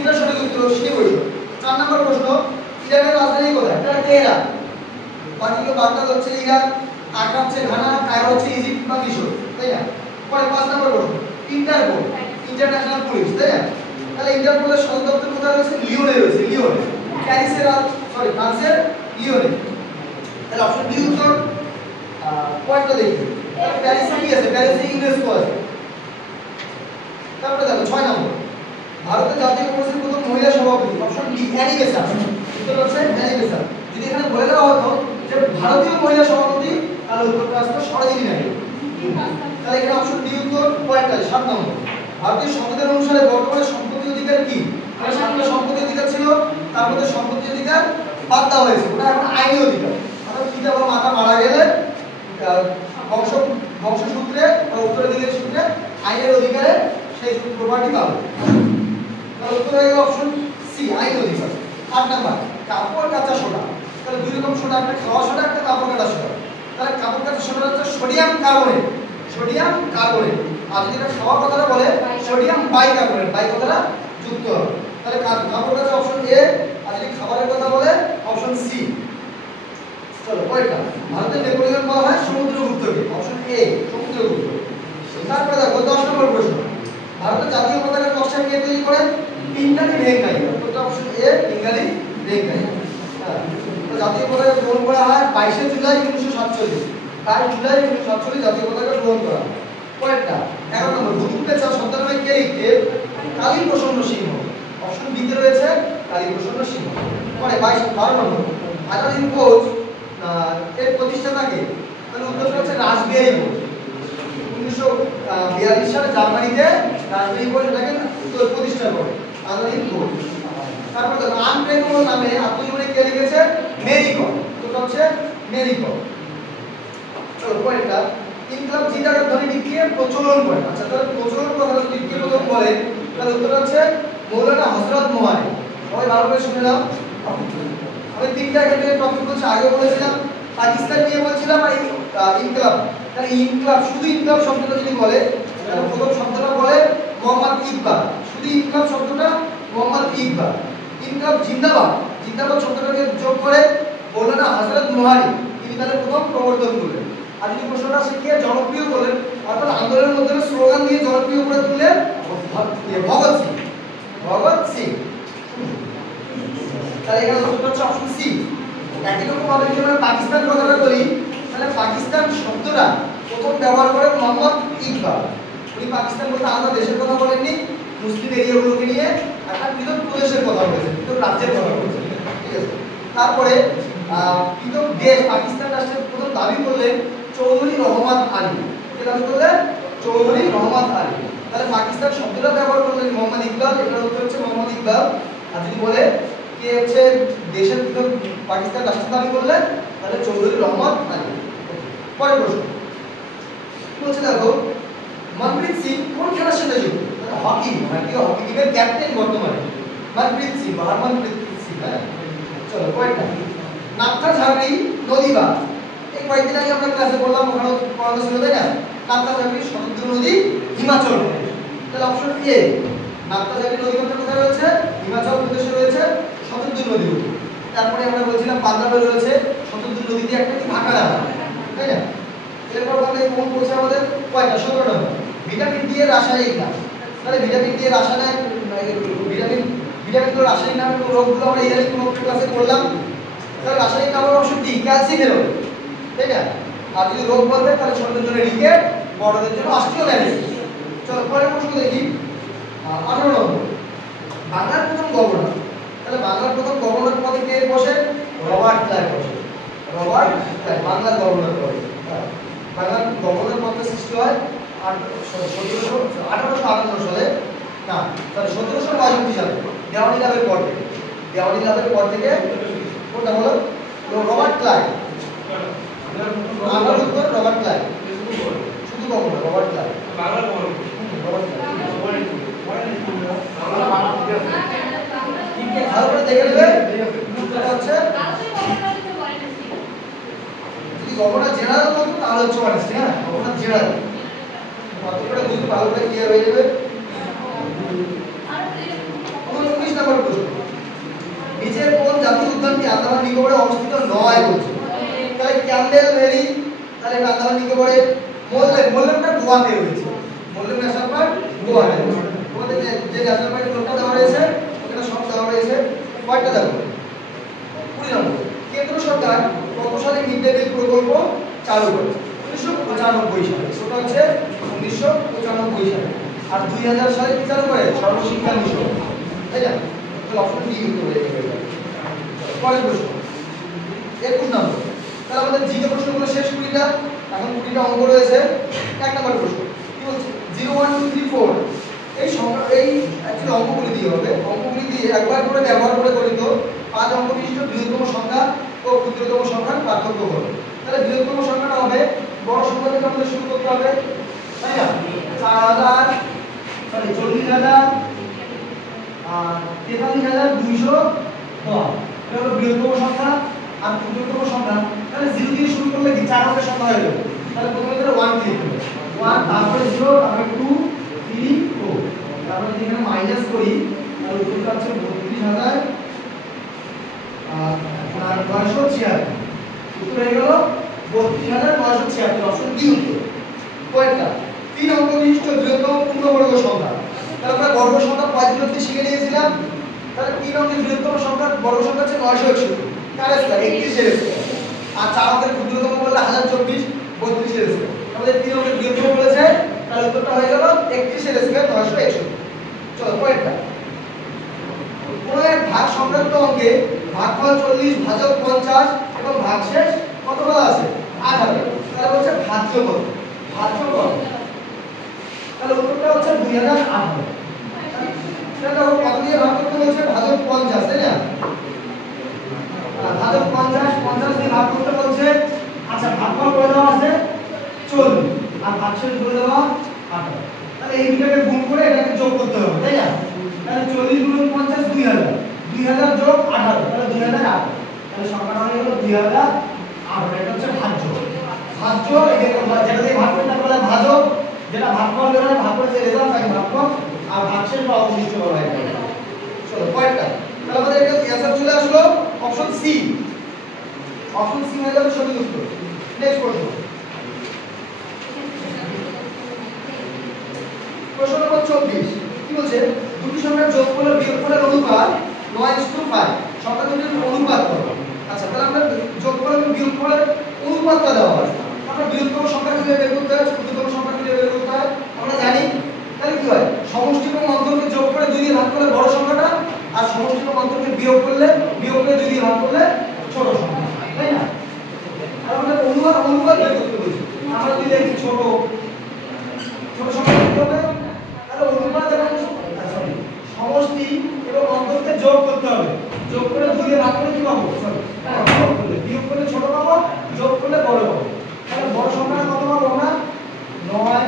সিটা সঠিক উত্তর সেটি বলছো। 4 নম্বর প্রশ্ন, ইরানের রাজধানী কোথায়? এটা তেহরান। বাকিগুলো বাগদাদ হচ্ছে ইরাক, আগ্রা হচ্ছে ঘানা, কায়রো হচ্ছে ইজিপ্ট বা মিশর, তাই না? পরে 5 নম্বর প্রশ্ন, ইন্টারপোল, ইন্টারন্যাশনাল পুলিশ, তাই না? তাহলে ইন্টারপোলের সদর দপ্তর কোথায় রয়েছে? লিওনে রয়েছে, লিওনে। প্যারিসের ফ্রান্সের লিওনে। তাহলে অপশন বি উত্তর। পয়েন্টটা দেখি, প্যারিসে কি আছে? প্যারিসে ইউনেস্কো আছে। তারপরে দেখো 6 নম্বর, ভারতের জাতীয় কংগ্রেসের প্রথম মহিলা সভাপতি। Option D Annie Besant. উত্তর হচ্ছে অ্যানি বেসান্ট। যদি এখানে বলে দেওয়া হতো যে ভারতীয় মহিলা সভাপতি, তাহলে উত্তরটা আসতো সরোজিনী নাইডু। তাহলে এখানে অপশন ডি উত্তর। পয়েন্টটা 7 নম্বর, ভারতীয় সংবিধান অনুসারে বর্তমানে সম্পত্তি অধিকার কি? মানে 7টা সম্পত্তি অধিকার ছিল, তার মধ্যে সম্পত্তি অধিকার বাদ দেওয়া হয়েছে, ওটা এখন আইনি অধিকার। অর্থাৎ পিতা বা মাতা মারা গেলে বংশসূত্রে বা উত্তরাধিকারী সূত্রে আইনের অধিকারে সেই প্রপার্টি পাবে। তাহলে উত্তর হয়ে গেল অপশন সি, আইন অধিকার। 8 নাম্বার, কাপড় কাঁচা সোডা। তাহলে দুই রকম সোডা, একটা খাওয়া সোডা, একটা কাপড় কাঁচা সোডা। তাহলে কাপড় কাঁচা সোডা হচ্ছে সোডিয়াম কার্বনেট, সোডিয়াম কার্বনেট। আর যদি এটা খাওয়ার কথাটা বলে সোডিয়াম বাইকার্বনেট, বাই কথাটা যুক্ত হবে। তাহলে কাপড় কাঁচা অপশন এ, আর যদি খাবারের কথা বলে অপশন সি। চলো পরেরটা, ভারতের নেপোলিয়ন বলা হয় সমুদ্রগুপ্তকে। Option A, Samudragupta. তারপরে দেখো 10 নম্বর প্রশ্ন, ভারতের জাতীয় পতাকার নকশা কে তৈরি করেন? পিঙ্গালি ভেঙ্কাই। উত্তরটা অপশন এ, পিঙ্গালি ভেঙ্কাই। তো জাতীয় পতাকা গ্রহণ করা হয় 22 জুলাই 1947। 22 জুলাই 1947 জাতীয় পতাকা গ্রহণ করা। পরেরটা 11 নম্বর, হুজুরকে চা শব্দনামে কে লিখতে? কালী প্রসন্ন সিংহ। অপশন বি তে রয়েছে কালী প্রসন্ন সিংহ। পরে 12 নম্বর, আজাদিন কোচ এর প্রতিষ্ঠাতাকে? তাহলে উত্তরটা হচ্ছে রাসবিহারী বোস। 1942 সালে জার্মানিতে রাসবিহারী বোস এটাকে প্রতিষ্ঠা করে, আজাদিন কোচ। তারপর দেখো আনব্রেকেবল নামে আত্মজীবনী কে লিখেছে? মেরি কম। উত্তরটা হচ্ছে মেরি কম। চলো পরেরটা, ইনকলাব জিন্দাবাদ ধ্বনিটি কে প্রচলন করে? আচ্ছা, তাহলে প্রচলন কথাটা যদি কে প্রথম বলে, তাহলে উত্তর হচ্ছে মৌলানা হযরত মোহাম্মদ। সবাই ভালো করে শুনে নাও। আমি তিনটা এখান থেকে টপিক বলছি, আগে বলেছিলাম পাকিস্তান নিয়ে বলছিলাম, আর ইনকলাব। তাহলে ইনকলাব, শুধু ইনকলাব শব্দটা যদি বলে, তাহলে প্রথম শব্দটা বলে মোহাম্মদ ইকবাল। শুধু ইনকলাব শব্দটা মোহাম্মদ ইকবাল। ইনকলাব জিন্দাবাদ, জিন্দাবাদ শব্দটাকে যোগ করে মৌলানা হযরত মোহাম্মদ, তিনি তাহলে প্রথম প্রবর্তন করলেন। আর যদি প্রশ্নটা শিখিয়ে জনপ্রিয় করলেন, অর্থাৎ আন্দোলনের মধ্যে স্লোগান দিয়ে জনপ্রিয় করে তুললেন ভগৎ সিং। ভগৎ সিং। তাহলে এখানে উত্তর হচ্ছে অপশন সি। একই রকম ভাবে যদি আমরা পাকিস্তান কথাটা বলি, তাহলে পাকিস্তান শব্দটা প্রথম ব্যবহার করে মোহাম্মদ ইকবাল। উনি পাকিস্তান বলতে আলাদা দেশের কথা বলেননি, মুসলিম এরিয়াগুলোকে নিয়ে একটা পৃথক প্রদেশের কথা বলেছেন, পৃথক রাজ্যের কথা বলেছেন। ঠিক আছে। তারপরে পৃথক দেশ পাকিস্তান রাষ্ট্রের প্রথম দাবি করলেন চৌধুরী রহমত আলী। কে দাবি করলেন? চৌধুরী রহমত আলী। তাহলে পাকিস্তান শব্দটা ব্যবহার করলেন মোহাম্মদ ইকবাল, এটার উত্তর হচ্ছে মোহাম্মদ ইকবাল। আর যদি বলে কে হচ্ছে দেশের পৃথক পাকিস্তান রাষ্ট্র দাবি করলেন, তাহলে চৌধুরী রহমত আলী। পরের প্রশ্ন বলছে, দেখো মনপ্রীত সিং কোন খেলার সাথে যুক্ত? হকি, ভারতীয় হকি টিমের ক্যাপ্টেন বর্তমানে মনপ্রীত সিং, হরমনপ্রীত সিং। চলো পরেরটা, নাথা ঝাগড়ি নদী বা, এই কয়েকদিন আগে আমরা ক্লাসে বললাম, ওখানে পড়ানো ছিল, তাই না? নাথা ঝাগড়ি সমুদ্র নদী হিমাচল প্রদেশ। তাহলে অপশন এ, নাথা ঝাগড়ি নদী কোথায় রয়েছে? হিমাচল প্রদেশে রয়েছে, শতদ্রু নদী। তারপরে আমরা বলছিলাম পাঞ্জাবে রয়েছে শতদ্রু নদী দিয়ে একটা কি ভাটা নালা, তাই না? এরপর আমাদের কোন পড়ছে আমাদের কয়টা? 17 নম্বর, ভিটামিন ডি এর রাসায়নিক নাম। তাহলে ভিটামিন ডি এর রাসায়নিক ভিটামিনগুলোর রাসায়নিক নাম এবং রোগগুলো আমরা ইংরেজি কোন ক্লাসে পড়লাম। তাহলে রাসায়নিক নাম অবশ্য ডি, ক্যালসিফেরল, তাই না? আর যদি রোগ বলতে, তাহলে ছোটদের জন্য রিকেট, বড়দের জন্য অস্টিওম্যালাইসিস। চলো পরের প্রশ্ন দেখি। 18 নম্বর, বাংলার প্রথম গভর্নর। তাহলে বাংলার প্রথম গভর্নর পদে কে বসে? রবার্ট ক্লাইভ বসে। রবার্ট ক্লাইভ বাংলার গভর্নর পদে। বাংলার গভর্নর পদটা সৃষ্টি হয় 1858 সালে, না সরি 1765 সালে, দেওয়ানি লাভের পর থেকে। দেওয়ানি লাভের পর থেকে কোনটা হলো? Robert Clive. বাংলার উত্তর রবার্ট ক্লাইভ, শুধু গভর্নর রবার্ট ক্লাইভ। বাংলার গভর্নর রবার্ট ক্লাইভ। ভালো করে দেখে নেবে, উত্তরটা হচ্ছে যদি গভর্নর জেনারেল বলতো তাহলে হচ্ছে অনেস্ট। হ্যাঁ, গভর্নর জেনারেল কত করে বুঝতে ভালো করে ক্লিয়ার হয়ে যাবে। 19 আন্দামান নিকোবরে অবস্থিত নয় বলছে। তাহলে ক্যাম্বেল ভ্যালি, তাহলে এটা আন্দামান নিকোবরে। মোল্লেমটা গোয়াতে রয়েছে, মোল্লেম ন্যাশনাল পার্ক গোয়াতে রয়েছে। তোমাদের যে ন্যাশনাল পার্কের লোকটা দেওয়া রয়েছে ওখানে সব দেওয়া রয়েছে। কয়টা দেখো 20 নম্বর, কেন্দ্র সরকার কত সালে মিড ডে মিল প্রকল্প চালু করে? 1995 সালে। সেটা হচ্ছে 1995 সালে। আর 2000 সালে কি চালু করে? সর্বশিক্ষা মিশন, তাই না? তাহলে অপশন ডি উত্তর হয়ে যাবে। পরের প্রশ্ন 21 নম্বর। তাহলে আমাদের জিকে প্রশ্নগুলো শেষ 20টা, এখন 20টা অঙ্ক রয়েছে। 1 নম্বর প্রশ্ন কি বলছে? 0 1 2 3 4 এই সংখ্যা, এই অ্যাকচুয়ালি অঙ্কগুলি দিয়ে হবে। অঙ্কগুলি দিয়ে একবার করে ব্যবহার করে গঠিত 5 অঙ্ক বিশিষ্ট বৃহত্তম সংখ্যা ও ক্ষুদ্রতম সংখ্যার পার্থক্য করো। তাহলে বৃহত্তম সংখ্যাটা হবে বড় সংখ্যা থেকে আমাদের শুরু করতে হবে, তাই না? 4000 সরি 40000 আর 43210 এটা হলো বৃহত্তম সংখ্যা। আর ক্ষুদ্রতম সংখ্যা তাহলে 0 দিয়ে শুরু করলে কি 4 অঙ্কের সংখ্যা হয়ে যাবে। তাহলে প্রথমে এটা 1 ক্লিক করবে, 1 তারপরে 0 তারপরে 2 3 4, তারপরে যদি এখানে মাইনাস করি তাহলে উত্তরটা হচ্ছে 32000 আর 976। উত্তর হয়ে গেল 32976, অপশন ডি উত্তর। কয়টা 3 অঙ্ক বিশিষ্ট বৃহত্তম পূর্ণবর্গ সংখ্যা। তাহলে আমরা বর্গ সংখ্যা 35 অবধি শিখে নিয়েছিলাম। তাহলে 3 অঙ্কের বৃহত্তম সংখ্যা বর্গ সংখ্যা হচ্ছে 961, কার স্কয়ার 31 এর স্কয়ার। আর 4 অঙ্কের ক্ষুদ্রতম বললে 1024 32 এর স্কয়ার। আমাদের 3 অঙ্কের বৃহত্তম বলেছে, তাহলে উত্তরটা হয়ে গেল 31 এর স্কয়ার 961। চলো পরেরটা। কোনো এক ভাগ সংক্রান্ত অঙ্কে ভাগফল 40 ভাজক 50 এবং ভাগশেষ কত বলা আছে? 8,000। তাহলে বলছে ভাজ্য কত? ভাজ্য কত? তাহলে উত্তরটা হচ্ছে 2008। এটা কত দিয়ে ভাগ করতে বলছে? ভাজক 50, তাই না? ভাজক 50 দিয়ে ভাগ করতে বলছে। আচ্ছা ভাগফল করে দেওয়া আছে 40 আর ভাগশেষ করে দেওয়া 8,000। তাহলে এই দুটোকে গুণ করে এটাকে যোগ করতে হবে, তাই না? তাহলে 40 গুণ 50 2000, 2000 যোগ 18, তাহলে 2008। তাহলে সংখ্যাটা হয়ে গেল 2008। এটা হচ্ছে ভাজ্য। ভাজ্য যেটা দিয়ে ভাগ করতে বলে ভাজক, যেটা ভাগফল বের হয় ভাগ করে যে রেজাল্ট থাকে ভাগফল, আর ভাগশেষ বা অবশিষ্ট বলা হয়। চলো পরেরটা। তাহলে আমাদের এটা অ্যানসার চলে আসলো অপশন সি। অপশন সি হয়ে যাবে সঠিক উত্তর। নেক্সট প্রশ্ন। প্রশ্ন নম্বর 24 কি বলছে? দুটি সংখ্যার যোগফলের বিয়োগফলের অনুপাত 9:5। সংখ্যা দুটির অনুপাত কত? আচ্ছা তাহলে আমরা যোগফল এবং বিয়োগফলের অনুপাতটা দেওয়া আছে। আমরা বৃহত্তম সংখ্যা কিভাবে বের করতে হয়, ক্ষুদ্রতম সংখ্যা কিভাবে বের করতে হয় আমরা জানি। তাহলে কি হয়? সমষ্টি এবং অন্তরকে যোগ করে 2 দিয়ে ভাগ করলে বড় সংখ্যাটা, আর সমষ্টি এবং অন্তরকে বিয়োগ করে 2 দিয়ে ভাগ করলে ছোট সংখ্যা, তাই না? আর আমাদের অনুপাত বের করতে বলছি। আমরা যদি দেখি ছোট সংখ্যা কি হবে? তাহলে অনুপাত এবং সমষ্টি এবং অন্তরকে যোগ করতে হবে। যোগ করে 2 দিয়ে ভাগ করলে কি পাবো? বিয়োগ করলে ছোট পাবো, যোগ করলে বড় পাবো। তাহলে বড় সংখ্যাটা কত পাবো আমরা? 9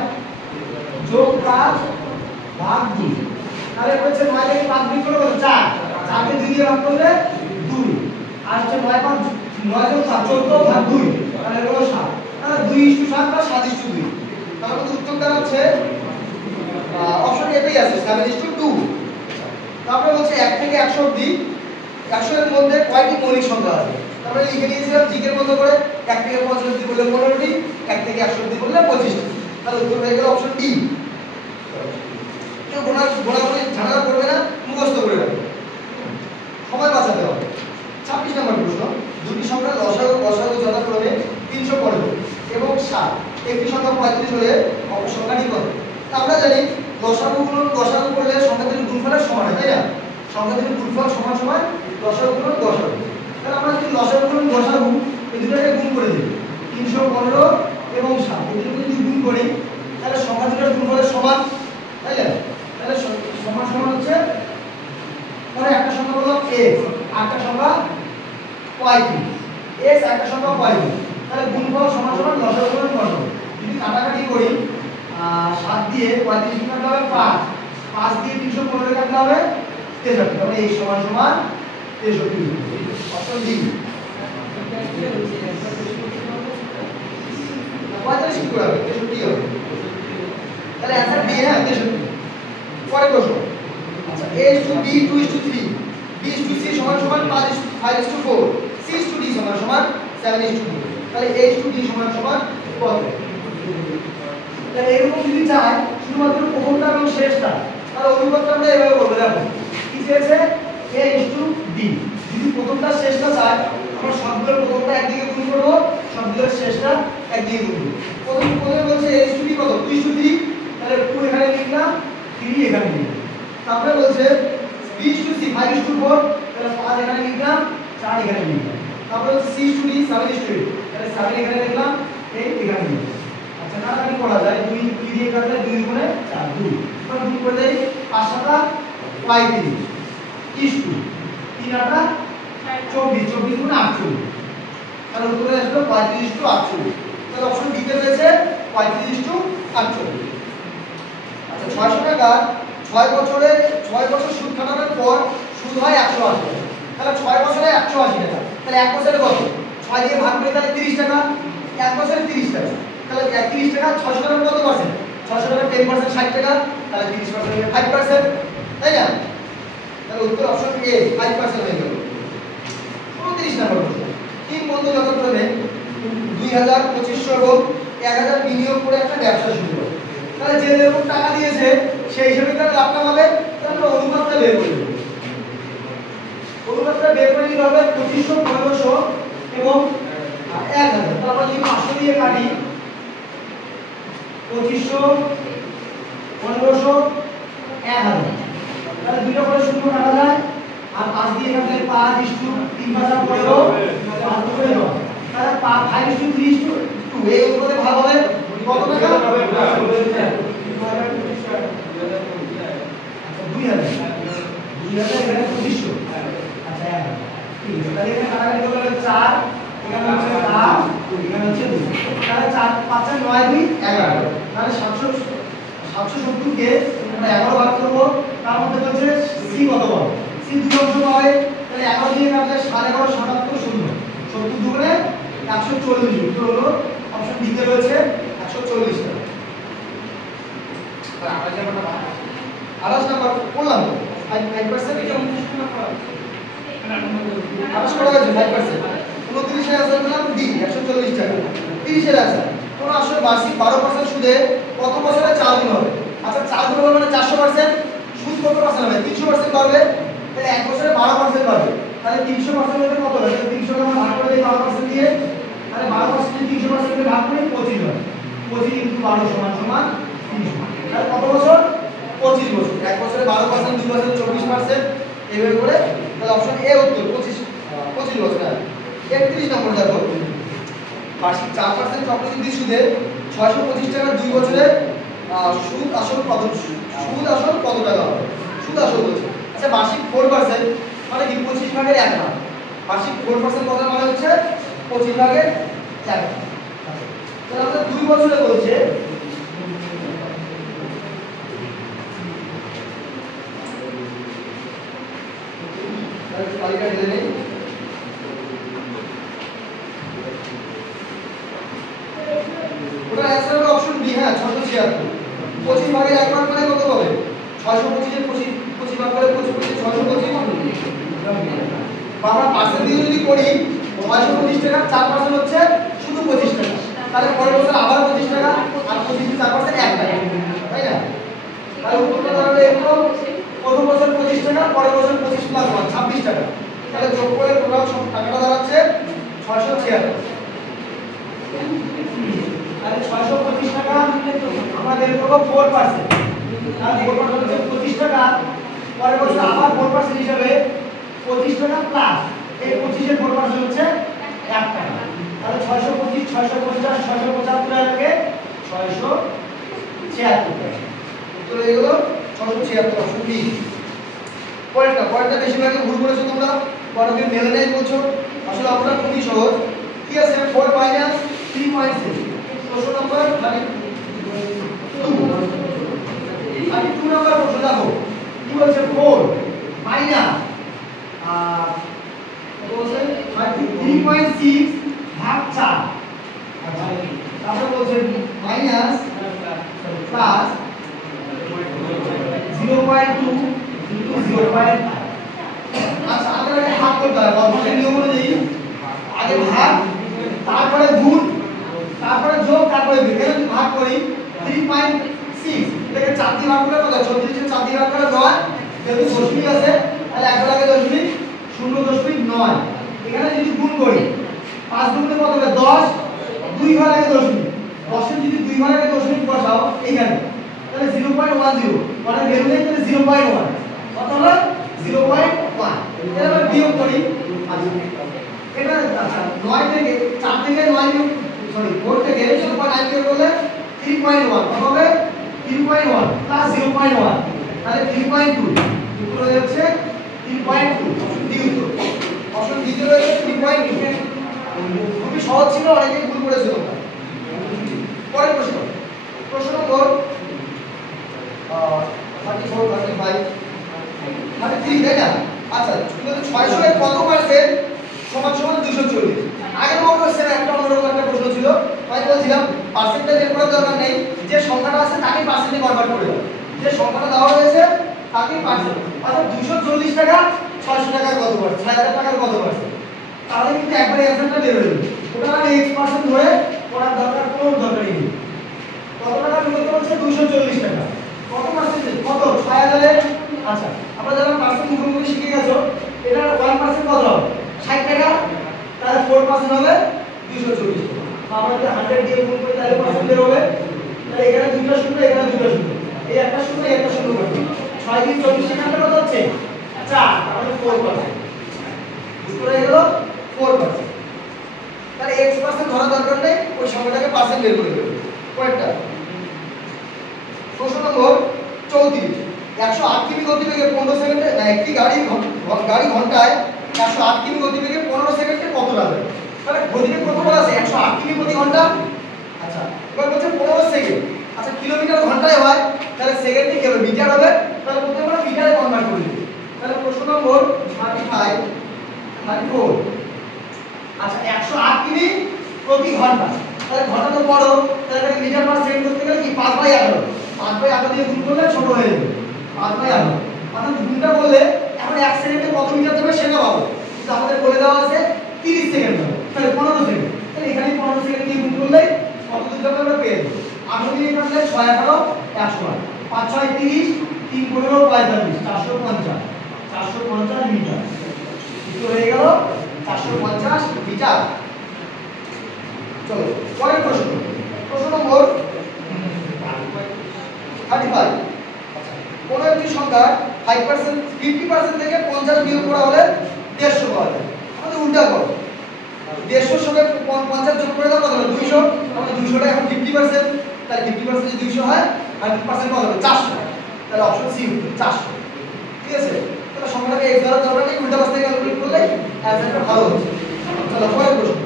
যোগ 5 ভাগ 2। তাহলে হচ্ছে 9 থেকে 5 বিয়োগ করলে কত? 4। 4 কে 2 দিয়ে ভাগ করলে 2। আর হচ্ছে 9 যোগ 5 14 ভাগ 2, তাহলে হলো 7। তাহলে 2:7 বা 7:2। তাহলে উত্তর দাঁড়াচ্ছে অপশন এটাই আছে 7:2। তারপরে হচ্ছে 1 থেকে 100 অবধি 100 এর মধ্যে কয়টি মৌলিক সংখ্যা আছে? আমরা লিখে নিয়েছিলাম জিকের মতো করে 1 থেকে 50 অবধি বললে 15টি, 1 থেকে 100 অবধি বললে 25টি। তাহলে উত্তর হয়ে গেল অপশন ডি। কেউ গোনাগুলি ঝামেলা করবে না, মুখস্থ করে রাখবে, সময় বাঁচাতে হবে। 26 নম্বর প্রশ্ন। দুটি সংখ্যার লসাগু গসাগু যথাক্রমে 315 এবং 7। একটি সংখ্যা 35 হলে অপর সংখ্যাটি কত? আমরা জানি লসাগু গুণন গসাগু করলে সংখ্যা দুটির গুণফলের সমান হয়, তাই না? সংখ্যা দুটির গুণফল সমান সমান লসাগু গুণন গসাগু। তাহলে আমরা যদি লসাগু গুণন গসাগু এই দুটোকে গুণ করে দিই 315 এবং 7, এই দুটোকে যদি গুণ করি তাহলে সংখ্যা দুটির গুণফলের সমান, তাই না? তাহলে সমান সমান হচ্ছে পরে একটা সংখ্যা বললাম x, আরেকটা সংখ্যা y, x একটা সংখ্যা y। তাহলে গুণফল সমান সমান লসাগু গুণন গসাগু। যদি কাটাকাটি করি 7 দিয়ে 35 কাটলে হবে 5, 5 দিয়ে 315 কাটলে হবে 63। তাহলে x সমান সমান 63। Option D. 45 কি করে হবে? 63 হবে। তাহলে অ্যানসার ডি, হ্যাঁ 63। পরের প্রশ্ন। আচ্ছা a to b 2:3 B/C সমান সমান 5:4, C/D সমান সমান 7:2। তাহলে H/D সমান সমান কত? তাহলে এরকম যদি চাই শুধুমাত্র প্রথমটা এবং শেষটা, তাহলে অনুপাতটা আমরা এভাবে করব। দেখো কি চেয়েছে A/D। যদি প্রথমটা শেষটা চাই আমরা সবগুলোর প্রথমটা একদিকে গুণ করব, সবগুলোর শেষটা একদিকে গুণ করব। প্রথমে বলছে H/D কত? 2:3। তাহলে 2 এখানে লিখলাম, 3 এখানে লিখলাম। তারপরে বলছে B/C 5:4, তাহলে 5 এখানে লিখলাম, 4 এখানে লিখলাম। তারপরে হচ্ছে C/D 7:8, তাহলে 7 এখানে লিখলাম, 8 এখানে লিখলাম। আচ্ছা কাটাকাটি করা যায়, 2 দিয়ে কাটলে 2 গুণে 4, 2। এবার গুণ করে দেই, 5 7 35 ইস্টু 3 8 24, 24 গুণে 48। তাহলে উত্তরে আসলো 35:48। তাহলে অপশন ডি তে রয়েছে 35:48। আচ্ছা 600 টাকা 6 বছর সুদ কাটানোর পর সুদ হয় 180 টাকা। তাহলে 6 বছরে 180 টাকা, তাহলে 1 বছরে কত? 6 দিয়ে ভাগ করে তাহলে 30 টাকা, 1 বছরে 30 টাকা। তাহলে 30 টাকা 600 টাকার কত পার্সেন্ট? 600 টাকা 10% 60 টাকা, তাহলে 30% 5%, তাই না? তাহলে উত্তর অপশন এ 5% হয়ে গেল। 29 নম্বর প্রশ্ন। 3 বন্ধু যথাক্রমে 2000, 2500 এবং 1000 বিনিয়োগ করে একটা ব্যবসা শুরু করে। তাহলে যে যেরকম টাকা দিয়েছে সেই হিসেবে তারা লাভটা পাবে। তাহলে আমরা অনুপাতটা বের করে নেব। অনুপাতটা বের করে নিতে হবে 2500, 1500 এবং 1000। তাহলে আমরা যদি 500 দিয়ে কাটি 2500, 1500, 1000, তাহলে দুইটা করে শূন্য কাটা যায়। আর 5 দিয়ে কাটলে 5:3 5 15, 5 করে দাও। তাহলে 5:3:2 এই অনুপাতে ভাগ হবে কত টাকা? 2000 এখানে 2500। আচ্ছা 1000, ঠিক আছে। তাহলে এখানে কাটাকাটি করলে 4, এখানে হচ্ছে 5, এখানে হচ্ছে 2। তাহলে 4 5 9 2 11। তাহলে 770 কে আমরা 11 ভাগ করব। তার মধ্যে বলছে সি কত পাবো? সি দুই অংশ পাবে। তাহলে 11 দিয়ে কাটলে 11.5 77 0, 70 দুগুণে 140। উত্তর হলো অপশন ডি তে রয়েছে 140 টাকা। তাহলে আমরা যে আমরা 28 নাম্বার করলাম তো 5% এটা 29 টাকা করা হয়েছে। 5%, 29 এর আনসার পেলাম ডি 140 টাকা। 30 এর আনসার কোন আসলে বার্ষিক 12% সুদে কত বছরে 4 গুণ হবে? আচ্ছা 4 গুণ হবে মানে 400%, সুদ কত পার্সেন্ট হবে? 300% বাড়বে। তাহলে 1 বছরে 12% বাড়বে। তাহলে 300% হলে কত হবে? 300 কে আমরা ভাগ করে দেই 12% দিয়ে। তাহলে 12% দিয়ে 300% কে ভাগ করি 25 হয়। 25 * 12 সমান 300। তাহলে কত বছর? 25 বছর। 1 বছরে 12%, 2 বছরে 24%, এইভাবে করে। তাহলে অপশন এ উত্তর 25 বছর। 31 নম্বর দেখো, বার্ষিক 4% চক্রবৃদ্ধি সুদে 625 টাকা 2 বছরে সুদ আসল কত টাকা হবে? সুদ আসল বলছে। আচ্ছা বার্ষিক 4% মানে কি 25 ভাগের 1 ভাগ। বার্ষিক 4% কত মানে হচ্ছে 25 ভাগের 1 ভাগ। তাহলে আমরা 2 বছরে বলছে তালিকা ঢেলে নেই। ওটা অ্যানসার হবে অপশন বি। হ্যাঁ 676। 25 ভাগের 1 ভাগ মানে কত হবে? 625 এর 25 ভাগ করে 25 625। আমরা পার্সেন্ট দিয়ে যদি করি 625 টাকা 4% হচ্ছে শুধু 25 টাকা। তাহলে পরের বছর আবার 25 টাকা আর 25 এর 4% 1 টাকা, তাই না? তাহলে উত্তরটা দাঁড়াবে এরকম, প্রথম বছর 25 টাকা, পরের বছর 25 প্লাস 1 26 টাকা। তাহলে যোগ করে টোটাল সব টাকাটা দাঁড়াচ্ছে 676। তাহলে 625 টাকা আমরা বের করব 4%। তাহলে 4% হচ্ছে 25 টাকা, পরের বছর আবার 4% হিসাবে 25 টাকা প্লাস এই 25 এর 4% হচ্ছে 1 টাকা। তাহলে 625 650 675 টাকা 676 টাকা। উত্তর হয়ে গেল 676, অপশন বি। পরেরটা বেশিরভাগই ভুল করেছো তোমরা, বড়কে মেলে নাই বলছো। আসলে অঙ্কটা খুবই সহজ। কি আছে 4 - 3.6। প্রশ্ন নম্বর 2 নম্বর প্রশ্ন দেখো কি বলছে 4 মাইনাস কত বলছে 3.6 ভাগ 4। আচ্ছা তারপরে বলছে মাইনাস প্লাস 0.2 * 0.5। আচ্ছা আমাদের আগে ভাগ করতে হয় গঠনের নিয়ম অনুযায়ী আগে ভাগ তারপরে গুণ তারপরে যোগ তারপরে বিয়োগ এখানে ভাগ করি 3.6 এটাকে 4 দিয়ে ভাগ করলে কত 36 এর 4 দিয়ে ভাগ করলে 9 যেহেতু দশমিক আছে তাহলে একবার আগে দশমিক 0.9 এখানে যদি গুণ করি 5 গুণে কত হবে 10 দুই ঘর আগে দশমিক 10 এর যদি দুই ঘর আগে দশমিক বসাও এইখানে তাহলে 0.10 মানে ভ্যালু নেই তাহলে 0.1 কত হলো 0.1 এবার বিয়োগ করি আচ্ছা এটা আচ্ছা 9 থেকে 4 থেকে 9 বিয়োগ সরি 4 থেকে 0.9 বিয়োগ করলে 3.1 কত হবে 3.1 প্লাস 0.1 তাহলে 3.2 উত্তর হয়ে যাচ্ছে 3.2 অপশন ডি উত্তর অপশন ডি তে রয়েছে 3.2 খুবই সহজ ছিল অনেকেই ভুল করেছে তোমরা পরের প্রশ্ন প্রশ্ন নম্বর 34 35 33 তাই না আচ্ছা 600 এর কত পার্সেন্ট সমান সমান 240 আগের মত কোশ্চেনে একটা অন্যরকম একটা প্রশ্ন ছিল তাই বলছিলাম পার্সেন্টেজ বের করার দরকার নেই যে সংখ্যাটা আছে তাকে পার্সেন্টে কনভার্ট করে দাও যে সংখ্যাটা দেওয়া হয়েছে তাকে পার্সেন্ট অর্থাৎ 240 টাকা 600 টাকার কত পার্সেন্ট 6000 টাকার কত পার্সেন্ট তাহলে কিন্তু একবারে অ্যানসারটা বের হয়ে যাবে ওটা মানে x% ধরে করার দরকার কোনো দরকারই নেই কত টাকা বিয়োগ করছে 240 টাকা কত পার্সেন্টেজ কত 6000 এর আচ্ছা আমরা যারা পার্সেন্ট মুখোমুখি শিখে গেছো এটা 1% কত হবে 60 টাকা তাহলে 4% হবে 240 টাকা আমরা যদি 100 দিয়ে গুণ করি তাহলে পার্সেন্ট বের হবে তাহলে এখানে দুইটা শূন্য এখানে দুইটা শূন্য এই একটা শূন্য এই একটা শূন্য কাটবে 6 দিয়ে 24 এখানে কত হচ্ছে 4 তাহলে 4% উত্তর হয়ে গেল 4% তাহলে x% ধরা দরকার নেই ওই সংখ্যাটাকে পার্সেন্ট বের করে দেব পরেরটা প্রশ্ন নম্বর 34 108 কিমি গতিবেগে 15 সেকেন্ডে একটি গাড়ি ঘন্টায় 108 কিমি গতিবেগে 15 সেকেন্ডে কত যাবে তাহলে গতিবেগ কত বলা আছে 108 কিমি প্রতি ঘন্টা আচ্ছা এবার বলছে 15 সেকেন্ড আচ্ছা কিলোমিটার ঘন্টায় হয় তাহলে সেকেন্ডে কি হবে মিটার হবে তাহলে প্রথমে আমরা মিটারে কনভার্ট করে দেব তাহলে প্রশ্ন নম্বর 35 34 আচ্ছা 108 কিমি প্রতি ঘন্টা তাহলে ঘন্টা তো বড় তাহলে মিটার পার সেকেন্ড করতে গেলে কি 5/11 5/11 দিয়ে গুণ করলে ছোট হয়ে যাবে 5/11 অর্থাৎ গুণটা করলে এখন 1 সেকেন্ডে কত মিটার যাবে সেটা পাবো কিন্তু আমাদের বলে দেওয়া আছে 30 সেকেন্ড হবে তাহলে 15 সেকেন্ড তাহলে এখানে 15 সেকেন্ড দিয়ে গুণ করলে কত দূর যাবে আমরা পেয়ে যাব 8 দিয়ে কাটলে 6 11 108 5 6 30 3 15 45 450 450 মিটার উত্তর হয়ে গেল 450 মিটার চলো পরের প্রশ্ন প্রশ্ন নম্বর 35 কোন একটি সংখ্যা 5% 50% থেকে 50 বিয়োগ করা হলে 150 পাওয়া যায় আমাদের উল্টা করো 150 সঙ্গে 50 যোগ করে দাও কত হবে 200 তাহলে 200 টা এখন 50% তাহলে 50% যদি 200 হয় 100% কত হবে 400 তাহলে অপশন সি 400 ঠিক আছে তাহলে সংখ্যাটাকে x দ্বারা দরকার নেই উল্টা পাশে ক্যালকুলেট করলে অ্যানসারটা ভালো হচ্ছে চলো পরের প্রশ্ন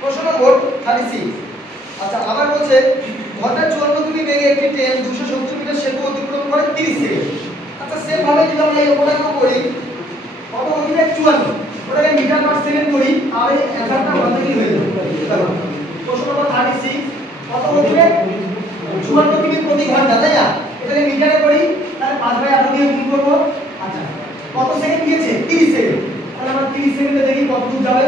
প্রশ্ন নম্বর 36 আচ্ছা আবার বলছে ঘন্টায় 54 কিমি বেগে একটি ট্রেন 270 মিটার সেতু অতিক্রম করে 30 সেকেন্ড আচ্ছা সেম ভাবে যদি আমরা এই ওটাকে করি কত গতিবেগ 54 ওটাকে মিটার পার সেকেন্ড করি আর এই অ্যানসারটা অটোমেটিক হয়ে যাবে প্রশ্ন নম্বর 36 কত গতিবেগ 54 কিমি প্রতি ঘন্টা তাই না এটাকে মিটারে করি তাহলে 5/8 দিয়ে গুণ করব আচ্ছা কত সেকেন্ড গিয়েছে 30 সেকেন্ড তাহলে আমরা 30 সেকেন্ডে দেখি কত দূর যাবে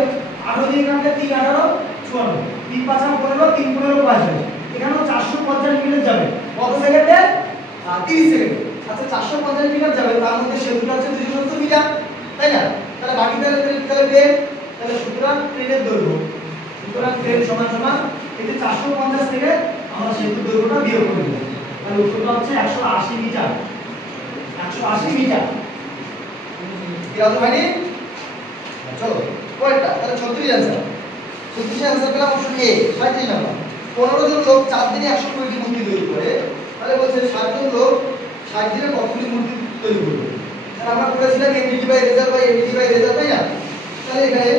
8 দিয়ে কাটলে 3 18 54 3 5 15 3 15 45 এখানেও 450 মিটার যাবে কত সেকেন্ডে 30 সেকেন্ড আচ্ছা 450 মিটার যাবে তার মধ্যে সেতুটা হচ্ছে 270 মিটার তাই না তাহলে বাকি তাহলে ট্রেন তাহলে সুতরাং ট্রেনের দৈর্ঘ্য সুতরাং ট্রেন সমান সমান এই যে 450 থেকে আমরা সেতুর দৈর্ঘ্যটা বিয়োগ করে দেব তাহলে উত্তরটা হচ্ছে 180 মিটার 180 মিটার কি রাজু ভাই চলো পরেরটা তাহলে 36 आंसर 36 आंसर পেলাম অপশন এ 37 নাম্বার 15 জন লোক 4 দিনে 120টি মূর্তি তৈরি করে তাহলে বলছে 7 জন লোক 60 দিনে কতগুলি মূর্তি তৈরি করবে তাহলে আমরা করেছিলাম MDT by result by MDT by result তাই না তাহলে এখানে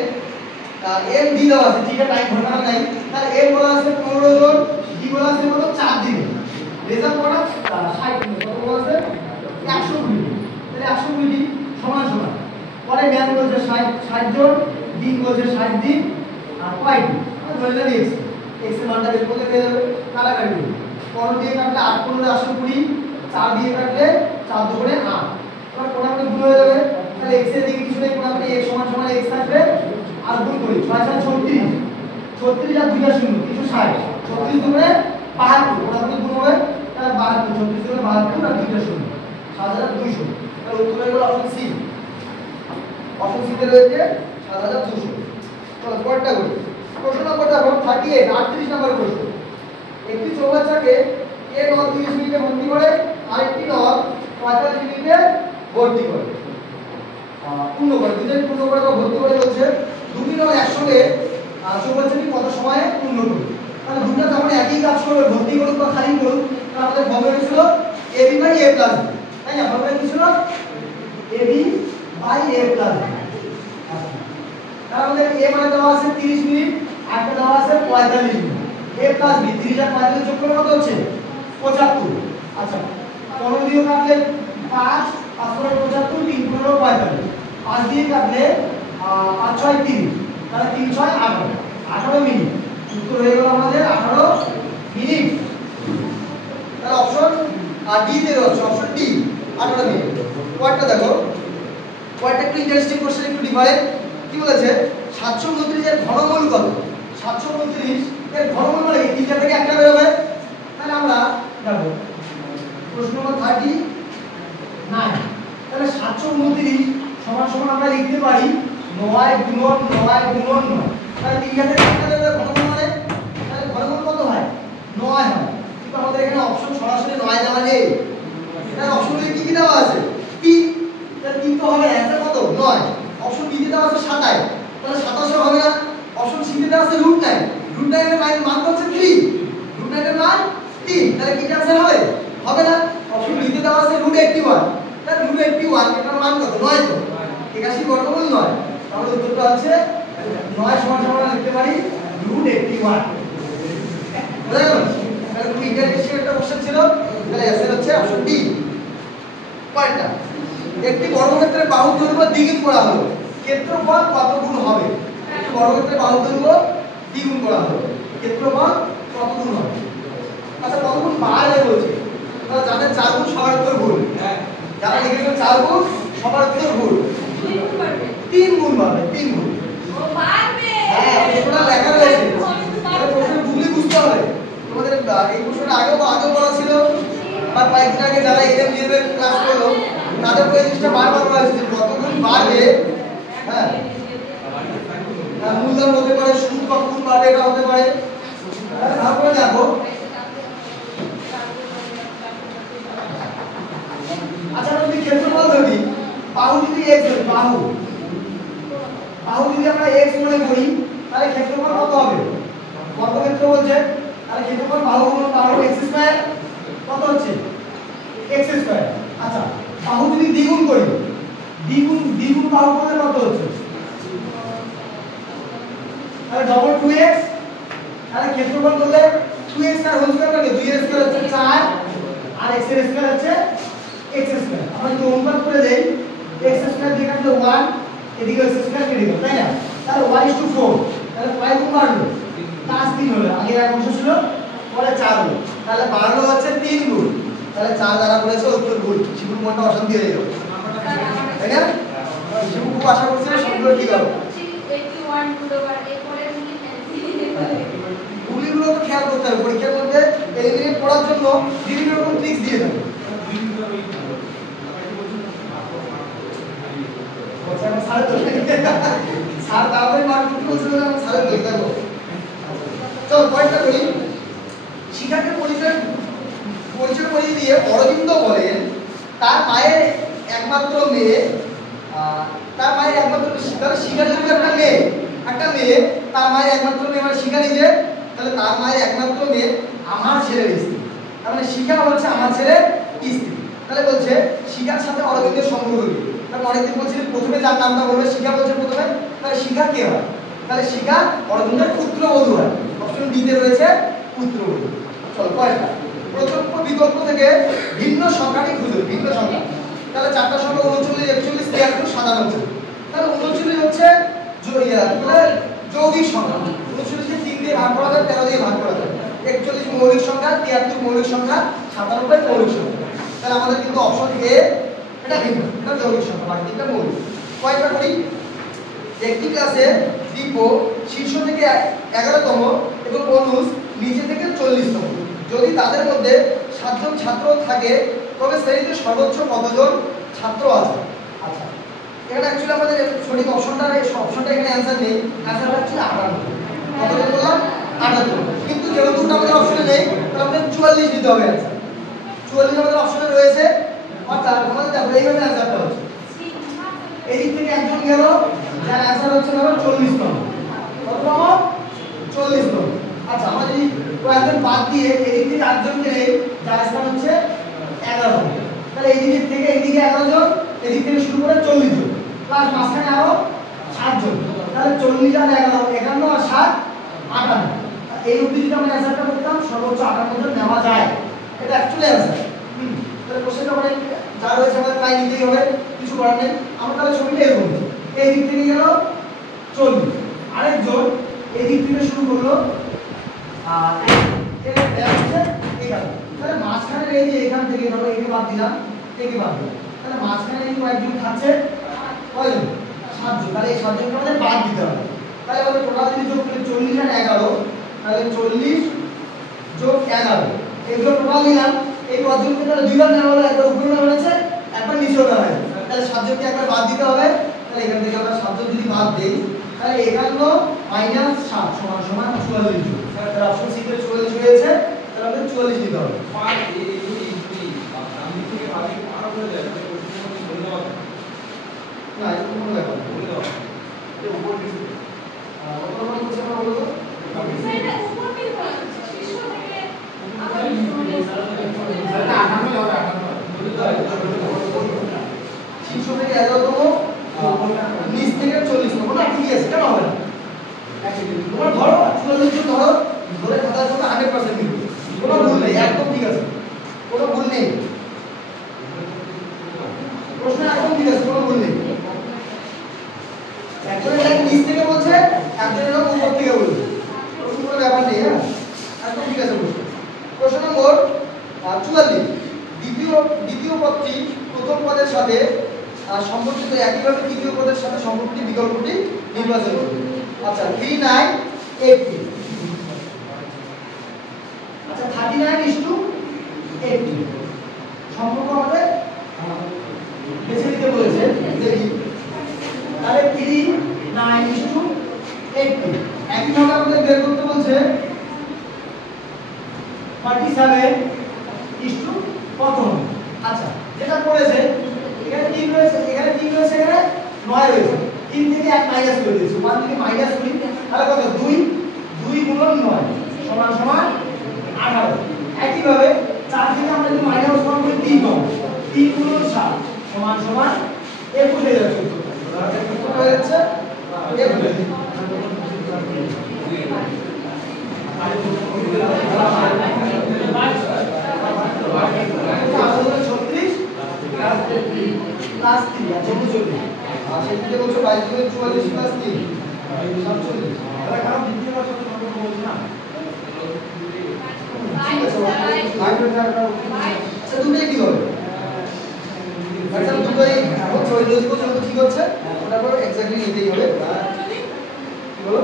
এম ডি দেওয়া আছে ঠিক আছে টাইম ঘন্টা নাই তাহলে এম বলা আছে 15 জন ডি বলা আছে কত 4 দিন রেজাল্ট করা 60 দিন কত বলা আছে 100 মিনিট তাহলে 100 মিনিট সমান সমান পরে ম্যান বলছে 60 জন দিন বলছে 60 দিন আর কয় দিন ধরে নেন এক্স এক্স এর মানটা বের করলে পেয়ে যাবে কাটাকাটি 15 দিয়ে কাটলে 8 15 80 20 4 দিয়ে কাটলে 4 দুগুণে 8 এবার কোণাকুণি গুণ হয়ে যাবে তাহলে এক্স এর দিকে কিছু নেই করি 6 7 36 36 আর 2টা শূন্য 360 36 দুগুণে 72 ওটা কত গুণ হবে তাহলে 72 36 দুগুণে 72 আর 2টা শূন্য 7200 তাহলে উত্তর হয়ে গেল অপশন সি। অপশন সি তে রয়েছে 7200। চলো পরেরটা করি। প্রশ্ন নম্বর দেখো 38 38 নম্বর প্রশ্ন। একটি চৌবাচ্চাকে এ নল 30 মিনিটে ভর্তি করে আরেকটি নল 45 মিনিটে ভর্তি করে পূর্ণ করে দুটোই পূর্ণ করে বা ভর্তি করে বলছে দুটি নল একসঙ্গে চৌবাচ্চাটি কত সময়ে পূর্ণ করবে। মানে দুটো যখন একই কাজ করবে ভর্তি করুক বা খালি করুক তাহলে আমাদের ফর্মুলা ছিল ab by a plus b, তাই না? ফর্মুলা কি ছিল ab by a plus b। তার আমাদের a মানে দেওয়া আছে 30 মিনিট আর একটা দেওয়া আছে 45 মিনিট। a প্লাস b 30 আর 45 যোগ করলে কত হচ্ছে 75। আচ্ছা 15 দিয়ে কাটলে 5 5 করে 75 3 15 45 5 দিয়ে কাটলে 5 6 30 তাহলে 3 6 18 18 মিনিট। উত্তর হয়ে গেল আমাদের 18 মিনিট। তাহলে অপশন ডি তে রয়েছে অপশন ডি 18 মিনিট। পরেরটা দেখো, পরেরটা একটু ইন্টারেস্টিং কোশ্চেন, একটু ডিফারেন্ট। কি বলেছে 729 এর ঘনমূল কত? 729 এর ঘনমূল মানে কি? তিনটা থেকে একটা বের হবে। তাহলে আমরা দেখো প্রশ্ন নম্বর 39। তাহলে 729 সমান সমান আমরা লিখতে পারি 9 গুণন 9 গুণন 9। তাহলে তিনটা থেকে একটা বের হবে ঘনমূল মানে, তাহলে ঘনমূল কত হয় 9 হয়। কিন্তু আমাদের এখানে অপশন সরাসরি 9 দেওয়া নেই। এটার অপশনে কি কি দেওয়া আছে 3। তাহলে 3 তো হবে অ্যান্সার কত 9। অপশন বি তে দেওয়া আছে 27, তাহলে 27 হবে না। অপশন সি তে দেওয়া আছে √9, √9 এর মান হচ্ছে 3, √9 এর মান 3, তাহলে কি অ্যান্সার হবে হবে না। অপশন বি তে দেওয়া আছে √81, তাহলে √81 এটার মান কত 9, তো 81 বর্গমূল 9। তাহলে উত্তরটা হচ্ছে 9 সমান আমরা লিখতে পারি √81। বুঝা গেল? তাহলে খুব ইন্টারেস্টিং একটা কোশ্চেন ছিল। তাহলে অ্যান্সার হচ্ছে অপশন ডি। পরেরটা, একটি বর্গক্ষেত্রের বাহুর দৈর্ঘ্য দ্বিগুণ করা হলো, ক্ষেত্রফল কত গুণ হবে? একটি বর্গক্ষেত্রের বাহুর দৈর্ঘ্য দ্বিগুণ করা হলো, ক্ষেত্রফল কত গুণ হবে? আচ্ছা কত গুণ বাড়বে বলছে, তাহলে যাদের 4 গুণ সবার উত্তর ভুল। যারা লিখেছে 4 গুণ সবার উত্তর ভুল। 3 গুণ বাড়বে, 3 গুণ। ও বাড়বে, হ্যাঁ প্রশ্নটা লেখা রয়েছে, তাহলে প্রশ্নের ভুলই বুঝতে হবে। তোমাদের এই প্রশ্নটা আগেও বলা ছিল, বা কয়েকদিন আগে যারা এক্সাম দিবে ক্লাস করলো তাদের এই জিনিসটা বারবার বলা হয়েছে কত গুণ বাড়বে। হ্যাঁ মূলধন হতে পারে, সুদ কত গুণ বাড়বে এটা হতে পারে। তারপরে দেখো আচ্ছা যদি ক্ষেত্রফল ধরি, বাহু যদি x ধরি, বাহু যদি আমরা x মনে করি তাহলে ক্ষেত্রফল কত হবে? বর্গক্ষেত্র বলছে, তাহলে ক্ষেত্রফল বাহু গুণ বাহু x স্কয়ার কত হচ্ছে x স্কয়ার। আচ্ছা বাহু যদি দ্বিগুণ করি, দ্বিগুণ বাহু করলে কত হচ্ছে? তাহলে ডবল 2x, তাহলে ক্ষেত্রফল করলে 2x আর হোল স্কয়ার কত? 2 এর স্কয়ার হচ্ছে 4 আর x এর স্কয়ার হচ্ছে x স্কয়ার। আমরা যদি অনুপাত করে দেই x স্কয়ার দিয়ে কাটলে 1, এদিকে x স্কয়ার কেটে গেল, তাই না? তাহলে 1:4, তাহলে কয় গুণ বাড়লো? 3 হলো। আগে এক অংশ ছিল পরে 4 হলো, তাহলে বাড়লো হচ্ছে 3 গুণ। তাহলে 4 দ্বারা করেছে উত্তর ভুল। শিবুর মনটা অশান্তি হয়ে গেল, তাই না? শিবু খুব আশা করছিল সবগুলো ঠিক হবে। 81 গুলো আর এরপরে ভুলগুলো তো খেয়াল করতে হবে। পরীক্ষার মধ্যে এলিমিনেট করার জন্য বিভিন্ন রকম ট্রিক্স দিয়ে দেবে। স্যার তারপরে মার্ক করতে বলছিল না, স্যারের দোষ দেখো। চল পয়েন্টটা করি। শিখাকে পরিচয় করিয়ে দিয়ে অরবিন্দ বলেন তার মায়ের একমাত্র মেয়ে, তার মায়ের একমাত্র তাহলে শিখা যদি একটা মেয়ে তার মায়ের একমাত্র মেয়ে মানে শিখা নিজে, তাহলে তার মায়ের একমাত্র মেয়ে আমার ছেলের স্ত্রী। তার মানে শিখা হচ্ছে আমার ছেলের স্ত্রী। তাহলে বলছে শিখার সাথে অরবিন্দের সম্পর্ক কি? তাহলে অনেকদিন বলছিলেন প্রথমে যার নামটা বলবে শিখা বলছে প্রথমে, তাহলে শিখা কে হয়? তাহলে শিখা অরবিন্দের পুত্রবধূ হয়। অপশন ডি তে রয়েছে পুত্রবধূ। চলো পরেরটা, প্রথম বিকল্প থেকে ভিন্ন সংখ্যাটি খুঁজো, ভিন্ন সংখ্যা। তাহলে চারটা সংখ্যা 39 41 73 97। তাহলে 39 হচ্ছে যৌগিক সংখ্যা। 39 কে 3 দিয়ে ভাগ করা যায়, 13 দিয়ে ভাগ করা যায়। 41 মৌলিক সংখ্যা, 73 মৌলিক সংখ্যা, 97 মৌলিক সংখ্যা। তাহলে আমাদের কিন্তু অপশন এ এটা ভিন্ন, এটা যৌগিক সংখ্যা, বাকি তিনটা মৌলিক। কয়টা করি? একটি ক্লাসে দীপ শীর্ষ থেকে 11তম এবং অনুজ নিচে থেকে 40তম। যদি তাদের মধ্যে 7 জন ছাত্র থাকে তবে শ্রেণীতে সর্বোচ্চ কতজন ছাত্র আছে? আচ্ছা, এখানে অ্যাকচুয়ালি আমাদের সঠিক অপশনটা এখানে অ্যান্সার নেই, অ্যান্সারটা হচ্ছে 58। কতজন বললাম? 58। কিন্তু যেহেতু আমাদের অপশনে নেই তাহলে আমাদের 44 দিতে হবে অ্যান্সার। 44 আমাদের অপশনে রয়েছে, অর্থাৎ আমাদের দেখো এইভাবে অ্যান্সারটা হচ্ছে এই দিক থেকে একজন গেল, যার অ্যান্সার হচ্ছে ধরো 40তম। কততম? 40তম। আচ্ছা, আমরা যদি কয়েকজন বাদ দিয়ে এই দিক থেকে 8জন গেলে যার স্থান হচ্ছে 11তম, তাহলে এই দিক থেকে এইদিকে 11 জন, এই দিক থেকে শুরু করে 40 জন, প্লাস মাঝখানে আরো 7 জন, তাহলে 40 আর 11 51 আর 7 58। এই অবধি যদি আমরা অ্যান্সারটা করতাম সর্বোচ্চ 58 জন নেওয়া যায়, এটা অ্যাকচুয়ালি অ্যান্সার। তাহলে কোশ্চেনটা মানে যা রয়েছে আমাদের তাই নিতেই হবে, কিছু করার নেই। আমরা তাহলে ছবিটা এরকম, এই দিক থেকে গেল 40, আরেকজন এই দিক থেকে শুরু করলো আর এর হচ্ছে এখানে, তাহলে মাঝখানে এই যে এখান থেকে ধরো একে বাদ দিলাম, একে বাদ দিলাম, তাহলে মাঝখানে এই কয়েকজন থাকছে কয়জন? 7 জন। তাহলে এই 7 জনকে আমাদের বাদ দিতে হবে। তাহলে আমাদের টোটাল যদি যোগ করি 40 আর 11, তাহলে 40 যোগ 11 এগুলো টোটাল নিলাম। এই 5 জনকে তাহলে দুইবার নেওয়া হলো, একবার উপরে নেওয়া হয়েছে, একবার নিচেও নেওয়া হয়েছে, তাহলে 7 জনকে একবার বাদ দিতে হবে। তাহলে এখান থেকে আমরা 7 জন যদি বাদ দেই তাহলে 51 - 7 সমান সমান 44 জন। তাহলে অপশন সি তে 44 হয়েছে, তাহলে আমাদের 44 দিতে হবে। 5 এই আমি থেকে ভাবি আরো বলে যায় মানে কোশ্চেন বলে দাও না, এটা কোনো ব্যাপার না। বলে দাও এটা উপর দিকে কত নম্বর কোশ্চেন আমরা বলবো? সেটা উপর থেকে বলা হচ্ছে, শীর্ষ থেকে আবার এটা 58 হবে 58 বলে দাও শীর্ষ থেকে 11তম, নিচ থেকে 40তম। না, ঠিক আছে, কেন হবে না? তোমরা ধরো 44 জন ধরো, ধরে খাতার সাথে 100% মিলবে, কোনো ভুল নেই, একদম ঠিক আছে, কোনো ভুল নেই, প্রশ্ন একদম ঠিক আছে, কোনো ভুল নেই। একজনের লাইন নিচ থেকে বলছে, একজনের লাইন উপর থেকে বলছে, কোনো ব্যাপার নেই। হ্যাঁ, একদম ঠিক আছে। প্রশ্ন নম্বর 44, দ্বিতীয় পদটি প্রথম পদের সাথে সম্পর্কিত, একইভাবে তৃতীয় পদের সাথে সম্পর্কিত বিকল্পটি নির্বাচন করুন। আচ্ছা, 39 80। আচ্ছা, 39:80 সম্পর্ক আমাদের বেছে নিতে বলেছে, দেখি। তাহলে 39:80। একইভাবে আমাদের বের করতে বলছে 47 কত হবে? আচ্ছা, যেটা করেছে এখানে 3 রয়েছে, এখানে 3 রয়েছে, এখানে 9 রয়েছে, 3 থেকে 1 মাইনাস করে দিয়েছি, 1 থেকে মাইনাস করি, তাহলে কত? 2 গুণন 9 সমান সমান 18। একইভাবে 4 থেকে আমরা যদি মাইনাস 1 করি 3 পাবো, 3 গুণন 7 সমান সমান 21 হয়ে যাচ্ছে। কত হয়ে যাচ্ছে? 21। প্লাস 3 আর 44, আর সেক্ষেত্রে বলছো 22 × 44 প্লাস 3 47। তাহলে কারণ দ্বিতীয় বার সাথে সম্পর্ক বলছি না ঠিক আছে, আচ্ছা দুটোই কি হবে? আচ্ছা, দুটোই হচ্ছে, ওই লজিক যত ঠিক হচ্ছে ওটা করে এক্স্যাক্টলি নিতেই হবে। কি বলো?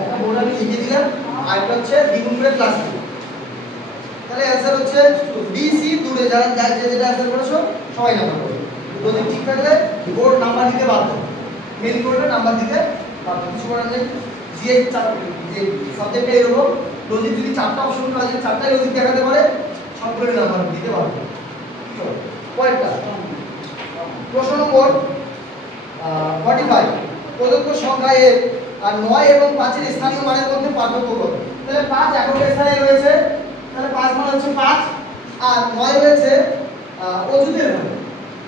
একটা বোর্ড আমি লিখে দিলাম, আর এটা হচ্ছে দ্বিগুণ করে প্লাস 3। তাহলে অ্যান্সার হচ্ছে বি সি, দূরে যারা যেটা অ্যান্সার করেছো সবাই নাম্বার করবে। লজিক ঠিক থাকলে বোর্ড নাম্বার দিতে বাধ্য, মেইন বোর্ডে নাম্বার দিতে বাধ্য, কিছু করার নেই। যে সাবজেক্টে এরকম লজিক যদি 4টা অপশন করা যায়, 4টাই লজিক দেখাতে পারে, সবগুলো নাম্বার দিতে বাধ্য। পরেরটা প্রশ্ন নম্বর 45, প্রদত্ত সংখ্যা এর আর 9 এবং 5 এর স্থানীয় মানের মধ্যে পার্থক্য কত? তাহলে 5 একক স্থানে রয়েছে, তাহলে 5 মানে হচ্ছে 5, আর 9 রয়েছে অযুতের ঘরে,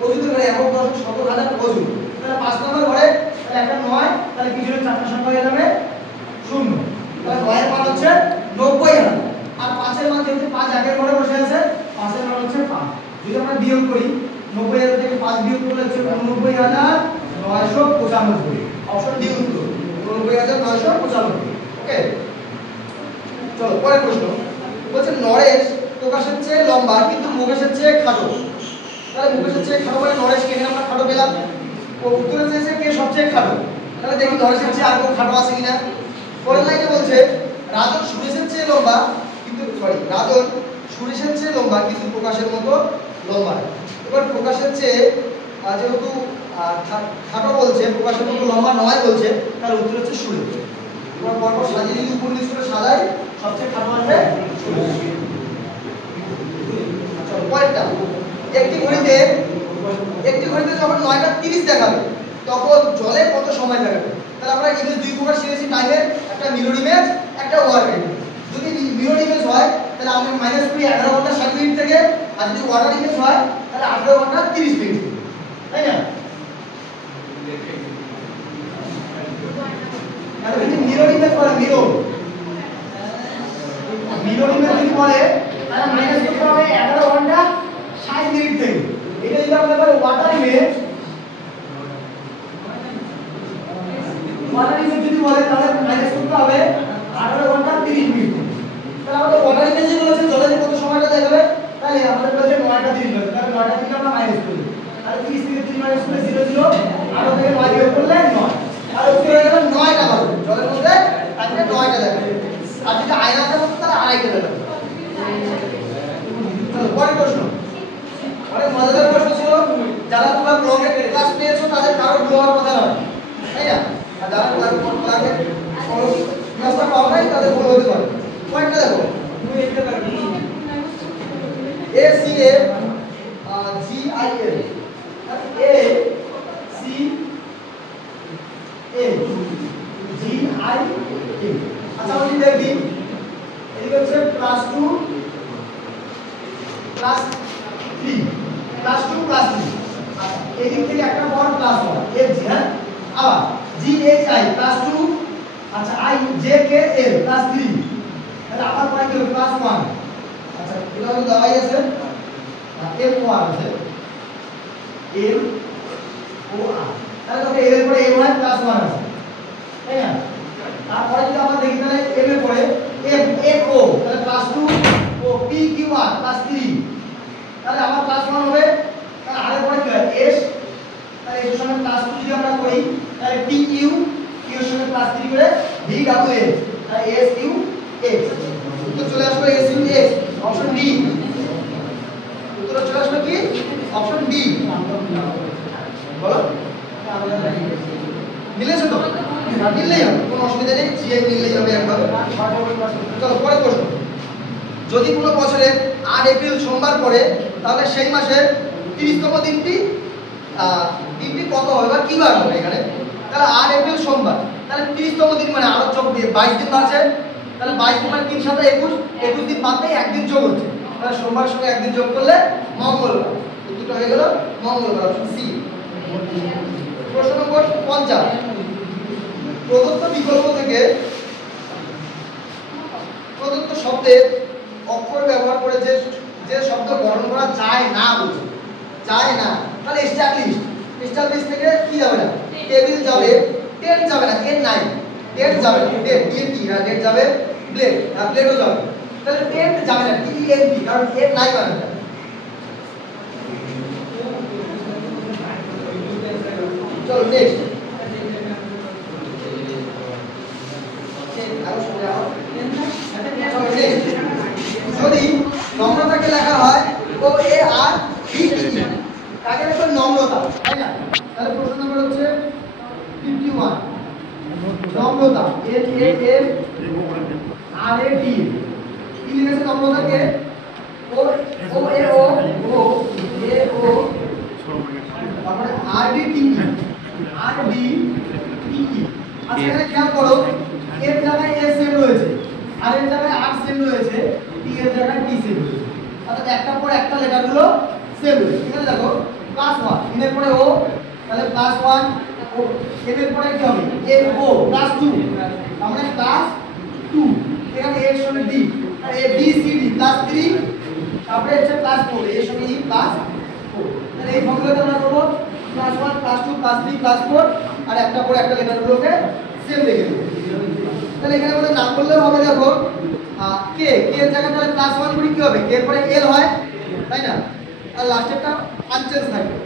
অযুতের ঘরে একক দশক শত হাজার অযুত, তাহলে 5 নম্বর ঘরে, তাহলে একটা 9, তাহলে পিছনে 4টা সংখ্যা হয়ে যাবে 0, তাহলে 9 এর মান হচ্ছে 90,000, আর 5 এর মান যেহেতু 5 একের ঘরে বসে আছে, 5 এর মান হচ্ছে 5। যদি আমরা বিয়োগ করি 90,000 থেকে 5 বিয়োগ করলে হচ্ছে 89,995। অপশন ডি উত্তর 89,995। ওকে, চলো পরের প্রশ্ন। বলছে নরেশ প্রকাশের চেয়ে লম্বা কিন্তু মুকেশের চেয়ে খাটো। তাহলে মুকেশের চেয়ে খাটো মানে নরেশকে এখানে আমরা খাটো পেলাম, উত্তরে চেয়েছে কে সবচেয়ে খাটো, তাহলে দেখি ধরেশের চেয়ে আর কেউ খাটো আছে কিনা। পরের লাইনে বলছে রাজন সুরেশের চেয়ে লম্বা কিন্তু রাজন সুরেশের চেয়ে লম্বা কিন্তু প্রকাশের মতো লম্বা না। এবার প্রকাশের চেয়ে যেহেতু খাটো বলছে, প্রকাশের মতো লম্বা নয় বলছে, তার উত্তর হচ্ছে সুরেশ। এবার পরপর সাজিয়ে যদি উপর নিচ করে সাজাই সবচেয়ে খাটো আসবে সুরেশ। চলো পরেরটা, একটি ঘড়িতে যখন 9টা 30 দেখাবে তখন জলে কত সময় দেখাবে। তাহলে আমরা ইমেজ দুই প্রকার শিখেছি টাইমের, একটা মিরর ইমেজ, একটা ওয়াটার ইমেজ। যদি মিরর ইমেজ হয় তাহলে আমরা -20 11 ঘন্টা 60 মিনিট থেকে, আর যদি ওয়াটার ইমেজ হয় তাহলে 18 ঘন্টা 30 মিনিট, তাই না? তাহলে যদি মিরর ইমেজ বলে মিরর ইমেজ যদি বলে তাহলে মাইনাস করতে হবে 11 ঘন্টা 60 মিনিট থেকে। এটা যদি আমরা বলি ওয়াটার ইমেজ যদি বলে তাহলে মাইনাস করতে হবে 18 ঘন্টা 30 মিনিট। তাহলে আমাদের ওয়াটার ইমেজ যে বলেছে জলে যে কত সময়টা দেখাবে, তাহলে আমাদের বলেছে 9টা 30 হবে, তাহলে 9টা থেকে আমরা মাইনাস করি, তাহলে 30 থেকে 3 মাইনাস করলে 0 0, 18 থেকে 9 বিয়োগ করলে 9, আর উত্তর হয়ে গেল 9টা হবে। জলের মধ্যে তাহলে 9টা দেখাবে, আর যদি আয়নাতে হতো তাহলে আড়াইটা দেখাবে। পরের প্রশ্ন অনেক মজাদার প্রশ্ন ছিল, যারা তোমরা ব্লগে ক্লাস নিয়েছো তাদের কারো ভুল হওয়ার কথা নয়, তাই না? আর যারা ব্লগে ক্লাসটা পাও নাই তাদের ভুল হতে পারে। পয়েন্টটা দেখো, A C A G I L, A C A G I L. আচ্ছা আমি দেখি এদিকে হচ্ছে +2 +3 +2 +3, আচ্ছা এদিক থেকে একটা পর +1 এফ জি, হ্যাঁ আবার জি এইচ আই +2, আচ্ছা আই জে কে এল +3, তাহলে আবার পরে কি হবে +1, আচ্ছা এটা হলো দাবাই আছে এম ও আর আছে, এম ও আর, তাহলে তবে এর পরে এম হয় +1 আছে, তাই না? তারপরে যদি আমরা দেখি তাহলে এম এর পরে এফ এফ ও, তাহলে +2 ও পি কিউ আর +3, তাহলে আবার +1 হবে। তাহলে আর এর পরে কি হয় এস, তাহলে এর সঙ্গে +2 যদি আমরা করি তাহলে টি ইউ, কিউ এর সঙ্গে +3 করে ভি ডাবল এস, তাহলে এস ইউ এক্স। উত্তর চলে আসবে S U x, option D. উত্তর চলে আসবে কি অপশন ডি। বলো মিলেছে তো? মিললেই হবে, কোনো অসুবিধা নেই, জিআই মিললেই হবে একবার। চলো পরের প্রশ্ন, যদি কোনো বছরে 8 এপ্রিল সোমবার পড়ে তাহলে সেই মাসের 30তম দিনটি কত হবে বা কি বার হবে এখানে? তাহলে 8 এপ্রিল সোমবার, তাহলে 30তম দিন মানে আরো 22 দিন আছে, তাহলে 22 দিন মানে 3 7 21, 21 দিন বাদ দিয়ে একদিন যোগ হচ্ছে, তাহলে সোমবার সঙ্গে একদিন যোগ করলে মঙ্গলবার। উত্তরটা হয়ে গেল মঙ্গলবার, অপশন সি। প্রশ্ন নম্বর 50, প্রদত্ত বিকল্প থেকে প্রদত্ত শব্দের অক্ষর ব্যবহার করে যে শব্দ গঠন করা যায় না বলছে, যায় না, তাহলে এস্টাবলিশ থেকে কি যাবে না, টেবিল যাবে, টেট যাবে না, টেট নাই, টেট যাবে না, টেট টিএনটি, হ্যাঁ টেট যাবে, প্লেট, হ্যাঁ প্লেটও যাবে, তাহলে টেট যাবে না, টিএনটি, কারণ টেট নাই মানে না। চলো নেক্সট, যদি নম্রতাকে লেখা হয় ও এ আর বি ই, কাকে লেখা নম্রতা, তাই না? তাহলে প্রশ্ন নম্বর হচ্ছে 51, নম্রতা, এন এ এম আর এ টি, কি লিখেছে নম্রতাকে ও ও এ ও ও এ ও, তারপরে আর ডি টি ই, আর ডি টি ই। আচ্ছা এখানে খেয়াল করো, এর জায়গায় এ সেম রয়েছে, আর এর জায়গায় আর সেম রয়েছে, টি এর জায়গায় টি সেম রয়েছে, অর্থাৎ একটার পর একটা লেটারগুলো সেম রয়েছে। এখানে দেখো +1, এর পরে ও, তাহলে +1 ও, এর পরে কি হবে এর ও, +2, আমরা +2, এখানে এর সঙ্গে D, R A B C D +3, তারপরে হচ্ছে +4, এর সঙ্গে ই +4, তাহলে এই ফর্মুলাটা আমরা করব +1 +2 +3 +4, আর একটা পর একটা লেটারগুলোকে সেম রেখে দেব। তাহলে এখানে আমাদের নাম করলেও হবে, দেখো কে, কে এর জায়গায় তাহলে +1 করি কি হবে, কে এর পরে এল হয়, তাই না? আর লাস্টেরটা আনচেঞ্জ থাকবে।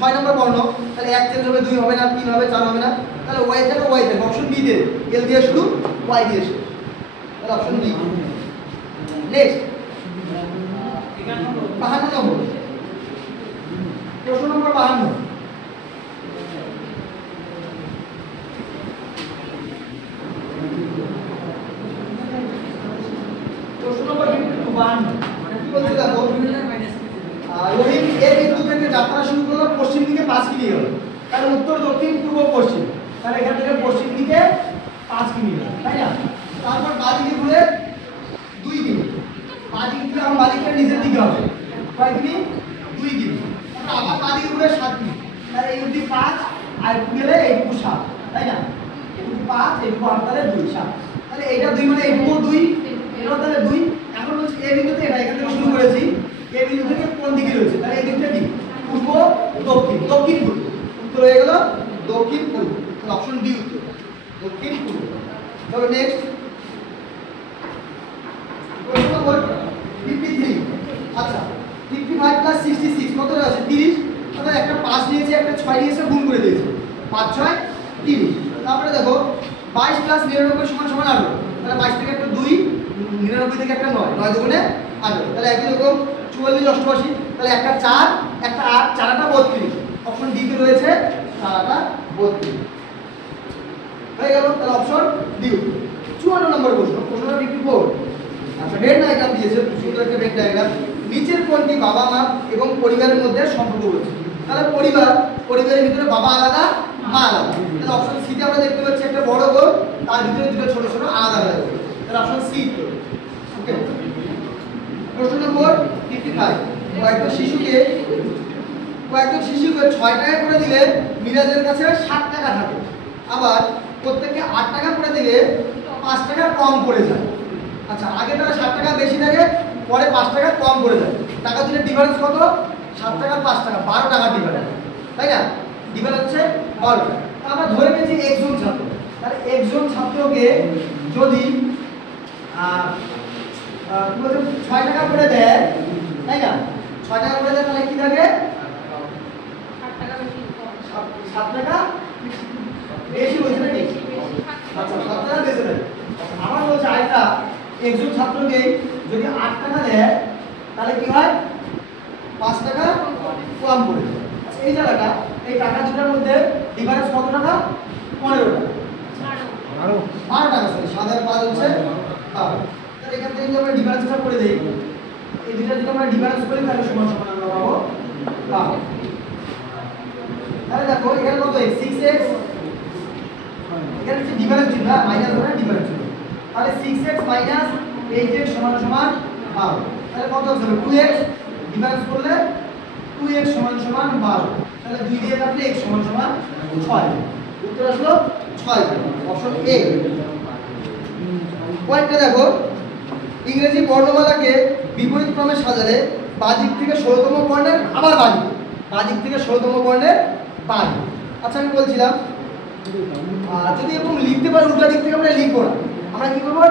6 নম্বর বর্ণ, তাহলে 1 চেঞ্জ হবে, 2 হবে না, 3 হবে, 4 হবে না, তাহলে ওয়াই থেকে ওয়াই থেকে অপশন বি তে এল দিয়ে শুরু, ওয়াই দিয়ে শেষ, তাহলে অপশন বি। নেক্সট 52 নম্বর প্রশ্ন নম্বর 52। প্রশ্ন নম্বর 52 কি বলছে দেখো, রহিম এ বিন্দু থেকে যাত্রা শুরু করলো, পশ্চিম দিকে 5 কিমি হলো, তাহলে উত্তর দক্ষিণ পূর্ব পশ্চিম, তাহলে এখান থেকে পশ্চিম দিকে 5 কিমি হলো, তাই না? তারপর বাঁ দিকে ঘুরে 2 কিমি, বাঁ দিক থেকে আমার বাঁ দিকটা নিচের দিকে হবে, কয় কিমি? 2 কিমি। তারপর আবার বাঁ দিকে ঘুরে 7 কিমি, তাহলে এই অবধি 5 আর একটু গেলে এইটুকু 7, তাই না? এইটুকু 5 এইটুকু 8 তাহলে 2 7, তাহলে এইটা 2 মানে এইটুকু 2, এটাও তাহলে 2। এখন হচ্ছে এ বিন্দুতে এটা এখান থেকে শুরু করেছি, এই বিন্দু থেকে কোন দিকে রয়েছে, তাহলে এই দিকটা কি? পূর্ব দক্ষিণ, দক্ষিণ পূর্ব, উত্তর হয়ে গেল দক্ষিণ পূর্ব, অপশন ডি উত্তর, দক্ষিণ পূর্ব। তবে নেক্সট প্রশ্ন নম্বর 53। আচ্ছা 55 প্লাস 66 কত আছে? 30। তাহলে একটা 5 নিয়েছে, একটা 6 নিয়েছে, গুণ করে দিয়েছে, 5 6 30। তারপরে দেখো 22 প্লাস 99 সমান সমান 18, তাহলে 22 থেকে একটা 2, 99 থেকে একটা 9, 9 দুগুণে 18, তাহলে একই রকম 44 88, তাহলে একটা 4 একটা 8, 4টা 32, অপশন ডি তে রয়েছে 4টা 32 হয়ে গেল, তাহলে অপশন ডি। 54 নম্বর প্রশ্ন, প্রশ্ন নম্বর 54। আচ্ছা ভেন ডায়াগ্রাম দিয়েছে, সুন্দর একটা ভেন ডায়াগ্রাম, নিচের কোনটি বাবা মা এবং পরিবারের মধ্যে সম্পর্ক রয়েছে? তাহলে পরিবারের ভিতরে বাবা আলাদা মা আলাদা, তাহলে অপশন সি তে আমরা দেখতে পাচ্ছি একটা বড় গোল, তার ভিতরে দুটো ছোট ছোট আলাদা আলাদা গোল, তাহলে অপশন সি। ওকে। প্রশ্ন নম্বর 55। কয়েকজন শিশুকে 6 টাকা করে দিলে মিরাজের কাছে 7 টাকা থাকে, আবার প্রত্যেককে 8 টাকা করে দিলে 5 টাকা কম পড়ে যায়। আচ্ছা আগে তারা 7 টাকা বেশি থাকে, পরে 5 টাকা কম পড়ে যায়, টাকা দিলে ডিফারেন্স কত? 7 টাকা 5 টাকা 12 টাকা ডিফারেন্স, তাই না? ডিফারেন্স হচ্ছে 12 টাকা। আমরা ধরে নিয়েছি একজন ছাত্র, তাহলে একজন ছাত্রকে যদি 6 টাকা করে দেয়, তাই না? 6 টাকা করে দেয়, তাহলে কি থাকে? 7 টাকা বেশি হয়েছে নাকি? আচ্ছা 7 টাকা বেশি থাকে। আমার বলছে আরেকটা, একজন ছাত্রকে যদি 8 টাকা দেয়, তাহলে কি হয়? 5 টাকা কম পড়ে যায়। আচ্ছা এই জায়গাটা, এই টাকা দুটার মধ্যে ডিফারেন্স কত টাকা? 15 টাকা, 12 টাকা, সরি 7 আর 5 হচ্ছে 12। তাহলে এখান থেকে যদি আমরা ডিফারেন্সটা করে দেই, এই দুটো যদি আমরা ডিফারেন্স করি, তাহলে সমান সমান আমরা পাবো 12। তাহলে দেখো এখানে কত? 6x, এখানে হচ্ছে ডিফারেন্স ছিল না, মাইনাস মানে ডিফারেন্স ছিল, তাহলে 6x মাইনাস 8x সমান সমান 12, তাহলে কত হবে? 2x, ডিফারেন্স করলে 2x সমান সমান 12, তাহলে 2 দিয়ে কাটলে x সমান সমান 6, উত্তর আসলো 6, অপশন এ। পয়েন্টটা দেখো, ইংরেজি বর্ণমালাকে বিপরীত ক্রমে সাজালে বাঁ দিক থেকে 16তম বর্ণের আবার বাঁ দিক থেকে 16তম বর্ণের বাঁ। আচ্ছা আমি বলছিলাম যদি এরকম লিখতে পারি, উল্টা দিক থেকে আমরা লিখবো না, আমরা কি করবো?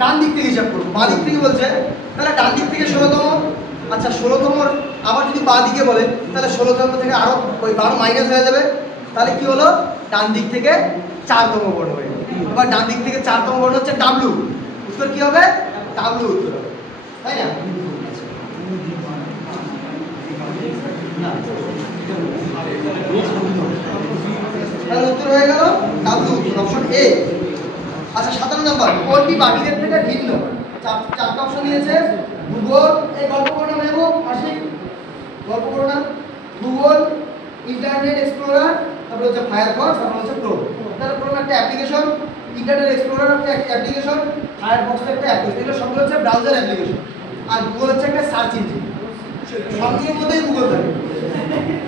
ডান দিক থেকে হিসাব করবো। বাঁ দিক থেকে বলছে, তাহলে ডান দিক থেকে 16তম। আচ্ছা 16তম আবার যদি বাঁ দিকে বলে, তাহলে 16তম থেকে আরো ওই 12 মাইনাস হয়ে যাবে, তাহলে কি হলো? ডান দিক থেকে 4তম বর্ণ হয়ে গেল। এবার ডান দিক থেকে 4তম বর্ণ হচ্ছে ডাব্লু, উত্তর কি হবে? ডাব্লু উত্তর হবে, তাই না? তাহলে উত্তর হয়ে গেল ডাব্লু উত্তর, অপশন এ। আচ্ছা 57 নম্বর, কোনটি বাকিদের থেকে ভিন্ন? চারটা অপশন দিয়েছে, ভূগোল, এই গল্প করো না মেবু আশিক, গল্প করো না, ভূগোল, ইন্টারনেট এক্সপ্লোরার, তারপরে হচ্ছে ফায়ারফক্স, তারপরে হচ্ছে ক্রোম। তাহলে ক্রোম একটা অ্যাপ্লিকেশন, ইন্টারনেট এক্সপ্লোরার একটা অ্যাপ্লিকেশন, ফায়ারফক্স একটা অ্যাপ্লিকেশন, এগুলো সবগুলো হচ্ছে ব্রাউজার অ্যাপ্লিকেশন, আর গুগল হচ্ছে একটা সার্চ ইঞ্জিন। সবগুলোর মধ্যেই গুগল থাকে,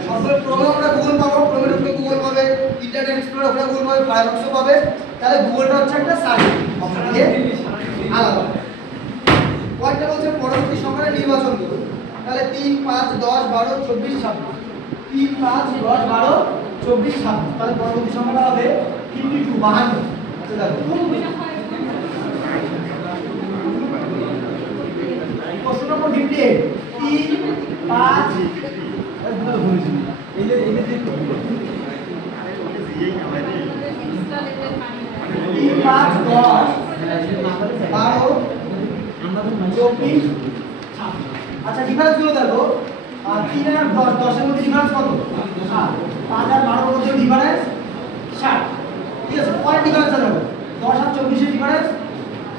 সবগুলো ক্রোমে আমরা গুগল পাবো, ক্রোমের উপরে গুগল পাবে, ইন্টারনেট এক্সপ্লোরার উপরে গুগল পাবে, ফায়ারফক্সও পাবে, তাহলে গুগলটা হচ্ছে একটা সার্চ ইঞ্জিন, অপশন এ আলাদা। পয়েন্টটা বলছে পরবর্তী সংখ্যাটা নির্বাচন করুন, তাহলে 3 5 10 12 24 26, 3 5 10 12 24 26, তাহলে পরবর্তী সংখ্যাটা হবে 52 52। আচ্ছা দেখো প্রশ্ন নম্বর 58, 3 5 তিন পাঁচ 10 12 24 আচ্ছা ডিফারেন্স গুলো দেখো 3 আর 10 এর মধ্যে ডিফারেন্স কত 7 5 আর 12 এর মধ্যে ডিফারেন্স 7 ঠিক আছে পয়েন্ট ডিফারেন্স দেখো 10 আর 24 এর ডিফারেন্স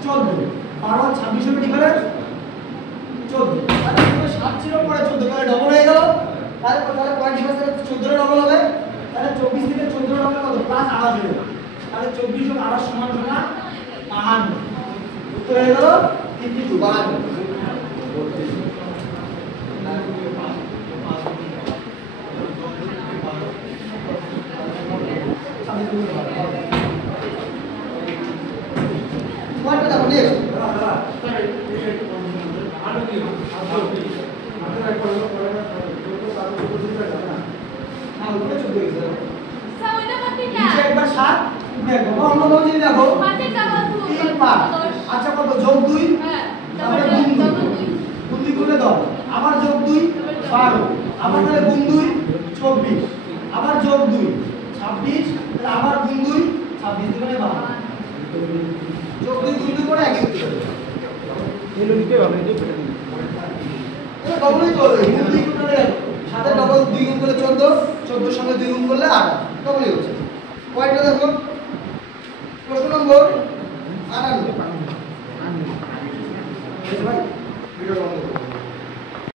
14 12 আর 26 এর ডিফারেন্স 14 তাহলে 7 ছিল পরে 14 তাহলে ডবল হয়ে গেল তাহলে পয়েন্ট ডিফারেন্স 14 এর ডবল হবে তাহলে 24 থেকে 14 এর ডবল কত প্লাস 28 হবে তাহলে 24 যোগ 28 সমান 52 উত্তর হয়ে গেল 52 পয়েন্টটা দেখো নেক্সট হ্যাঁ উপরে 14 গেছে স্যার ওইটা কত নিচে টা একবার 7 দেখো অন্যভাবে যদি দেখো পাঁচের টাকা 3 5 আচ্ছা কত যোগ 2 হ্যাঁ তারপরে গুণ 2 গুণ 2 করলে 10 আবার যোগ 2 12 আবার তাহলে গুণ 2 24 আবার যোগ 2 26 তাহলে আবার গুণ 2 26 দুগুণে 12 যোগ 2 গুণ 2 করে একই উত্তর হবে এলো নিতে হবে যে এটা ডবলই তো হবে গুণ 2 করে সাথে ডবল 2 গুণ করলে 14 14 সঙ্গে 2 গুণ করলে 8 ডবলই হচ্ছে পয়েন্টটা দেখো প্রশ্ন নম্বর 98 ভাই ভিডিও বন্ধ করো